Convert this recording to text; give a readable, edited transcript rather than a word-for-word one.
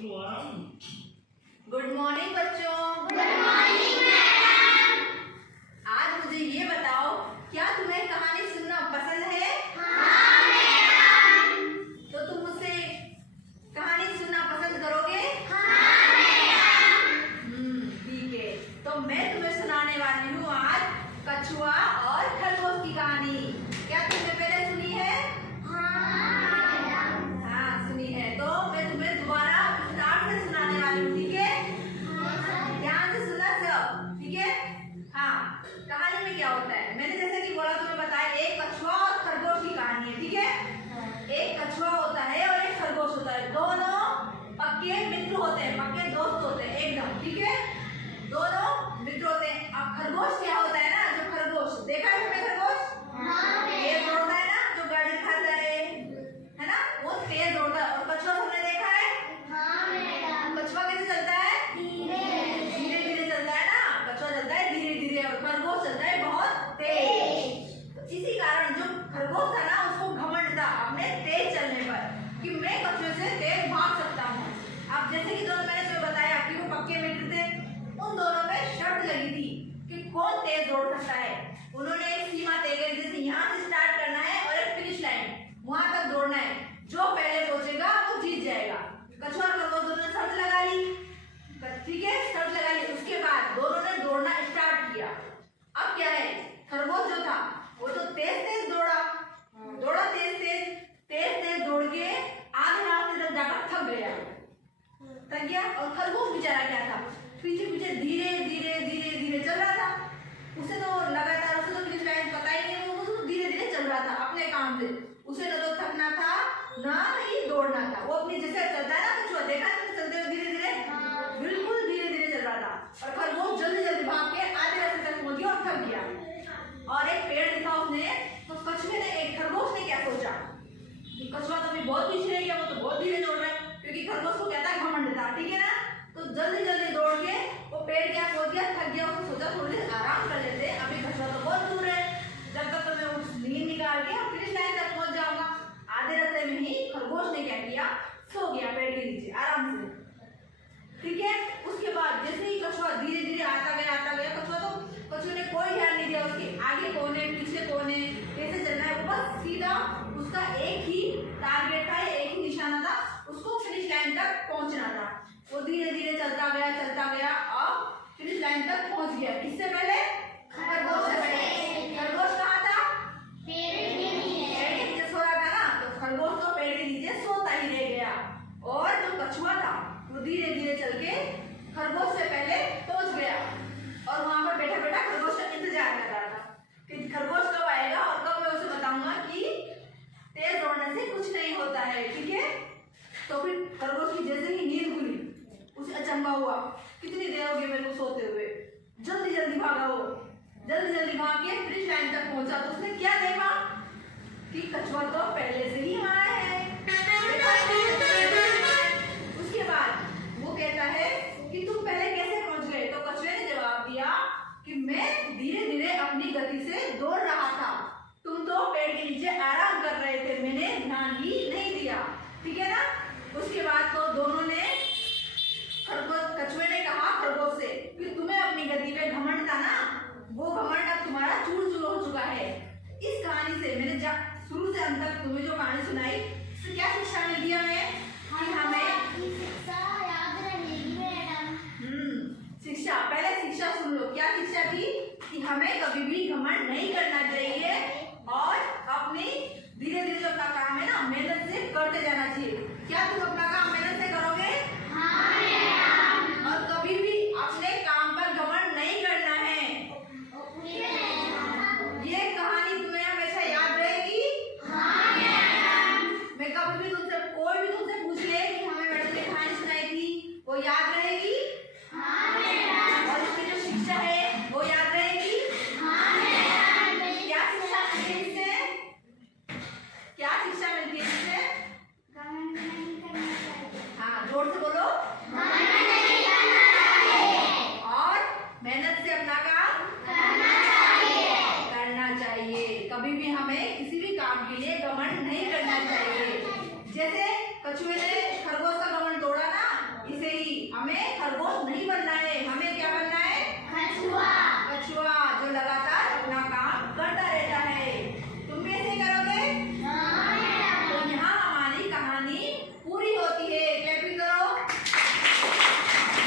Good morning बच्चों। Good morning madam. आज मुझे ये बताओ, क्या तुम्हें कहानी सुनना पसंद है? हाँ मैडम। तो तुम मुझसे कहानी सुनना पसंद करोगे? हाँ मैडम। ठीक है। तो मैं तुम्हें सुनाने वाली हूँ आज कछुआ और खरगोश की कहानी। क्या तुमने पहले सुनी है? हाँ मैडम। हाँ सुनी है। तो मैं तुम्हें दोबारा स्टार्ट से सुनाने वाली हूँ, ठीक है? ध्यान से सुना सब, ठीक है? हाँ, कहानी में क्या होता है, मैंने जैसे कि बोला तुम्हें बताया, एक कछुआ और खरगोश की कहानी है, ठीक है? एक कछुआ होता है और एक खरगोश होता है, दोनों पक्के मित्र होते हैं, पक्के दोस्त होते हैं एकदम, ठीक है? दोनों मित्र होते हैं। अब खरगोश क्या होता है ना, जो खरगोश देखा है तुमने खरगोश? हाँ तेज दौड़ता है ना, जो गाड़ी खाता है ना, वो तेज दौड़ता है। और कछुआ तुमने देखा है? हाँ मैडम। कछुआ कैसे चलता है? धीरे धीरे चलता है ना, कछुआ चलता है धीरे धीरे और खरगोश चलता है बहुत तेज। तो इसी कारण जो खरगोश था ना, उसको घमंड था अपने तेज चलने पर कि मैं कछुए से तेज भाग सकता हूँ। अब जैसे कि दोनों मैंने तुम्हें बताया कि वो पक्के मित्र थे, उन दोनों में शर्त लगी थी कि कौन तेज दौड़ सकता है। उन्होंने एक सीमा तय करी, जैसे यहाँ से स्टार्ट करना है और एक फिनिश लाइन वहां तक दौड़ना है, जो पहले पहुंचेगा वो जीत जाएगा। कछुआ और खरगोश दोनों ने शर्त लगा ली, ठीक है? शर्त लगा ली। उसके बाद दोनों ने दौड़ना स्टार्ट किया। अब क्या है, खरगोश जो था वो तो तेज तेज दौड़ा तेज तेज दौड़ के आधे रास्ते तक जाकर थक गया। और खरगोश बेचारा क्या था, पीछे पीछे धीरे धीरे चल रहा था। उसे तो लगातार, उसे तो फिनिश लाइन पता ही नहीं, वो तो धीरे धीरे चल रहा था अपने काम से। उसे न तो थकना था ना ही दौड़ना था, वो अपनी जैसे चलता है ना कछुआ, देखा है चलते हुए धीरे धीरे, बिल्कुल धीरे धीरे चल रहा था। और खरगोश जल्दी जल्दी भाग के आधे रास्ते तक पहुंच गया और थक गया। और एक पेड़ दिखा उसने, तो कछुए ने, एक खरगोश ने क्या सोचा कि कछुआ तो अभी बहुत पीछे रह गया, वो तो बहुत धीरे दौड़ रहा है, क्योंकि खरगोश को कहता है घमंड था, ठीक है ना? तो जल्दी जल्दी दौड़ के वो पेड़ क्या पहुंच गया, थक गया। उसने सोचा थोड़ी देर आराम कर लेते, अभी कछुआ तो बहुत दूर है, जब तक तो मैं उस नींद निकाल के फिनिश लाइन तक पहुंच जाऊंगा। आधे रास्ते में ही खरगोश ने क्या किया, सो गया पेड़ के नीचे आराम से, ठीक है? उसके बाद जैसे ही कछुआ धीरे धीरे आता गया, कछुए ने कोई ध्यान नहीं दिया उसके आगे कौन है पीछे कौन है, कैसे चलना है। वो बस सीधा, उसका एक ही टारगेट था, एक ही निशाना था, उसको फिनिश लाइन तक पहुंचना था। वो धीरे धीरे चलता गया और फिनिश लाइन तक पहुंच गया। किससे पहले? खरगोश से पहले। खरगोश कहाँ था? पेड़ के नीचे सो रहा था ना, तो खरगोश तो पेड़ के नीचे सोता ही रह गया। और जो कछुआ था वो धीरे धीरे चल के खरगोश से पहले पहुंच गया और वहां पर बैठा बैठा खरगोश का इंतजार कर रहा था कि खरगोश कब आएगा और कब मैं उसे बताऊंगा कि तेज दौड़ने से कुछ नहीं होता है, ठीक है? तो फिर खरगोश की जैसे ही नींद खुली, उसे अचंभा हुआ, कितनी देर हो गई मेरे को सोते हुए। जल्दी जल्दी भागा, वो जल्दी भाग के फिनिश लाइन तक पहुंचा। तो उसने क्या देखा कि कछुआ तो पहले से ही वहां है। उसके बाद वो कहता है कि तुम पहले कैसे पहुंच गए? तो कछुए ने जवाब दिया कि मैं धीरे धीरे अपनी गति से दौड़ रहा था, तुम तो पेड़ के नीचे आराम कर रहे थे, मैंने ध्यान ही नहीं दिया, ठीक है ना? उसके बाद तो दोनों ने, कछुए ने कहा खरगोश से कि तुम्हें अपनी गति पे घमंड था ना, वो घमंड अब तुम्हारा चूर चूर हो चुका है। इस कहानी से मैंने शुरू से अंत तक तुम्हें जो कहानी सुनाई, इससे क्या शिक्षा मिलती है हमें? शिक्षा, पहले शिक्षा सुन लो। क्या शिक्षा थी? कि हमें कभी भी घमंड नहीं करना चाहिए और अपनी धीरे धीरे जो अपना काम है ना, मेहनत से करते जाना चाहिए। क्या तुम अपना काम मेहनत से करोगे? और कभी भी अपने काम पर घमंड नहीं करना है। ये कहानी तुम्हें हमेशा याद रहेगी? मैं कभी भी तुमसे, कोई भी तुमसे पूछ ले कि हमें मैडम ने कहानी सुनाई थी, वो याद रहेगी? और इसकी जो शिक्षा है वो याद रहेगी? क्या शिक्षा मिलती है इससे? क्या शिक्षा मिलती है इससे? हाँ, जोर से बोलो। और मेहनत से अपना काम करना चाहिए। कभी भी हमें किसी भी काम के लिए घमंड नहीं करना चाहिए। जैसे कछुए ने खरगोश का घमंड तोड़ा ना, हमें खरगोश नहीं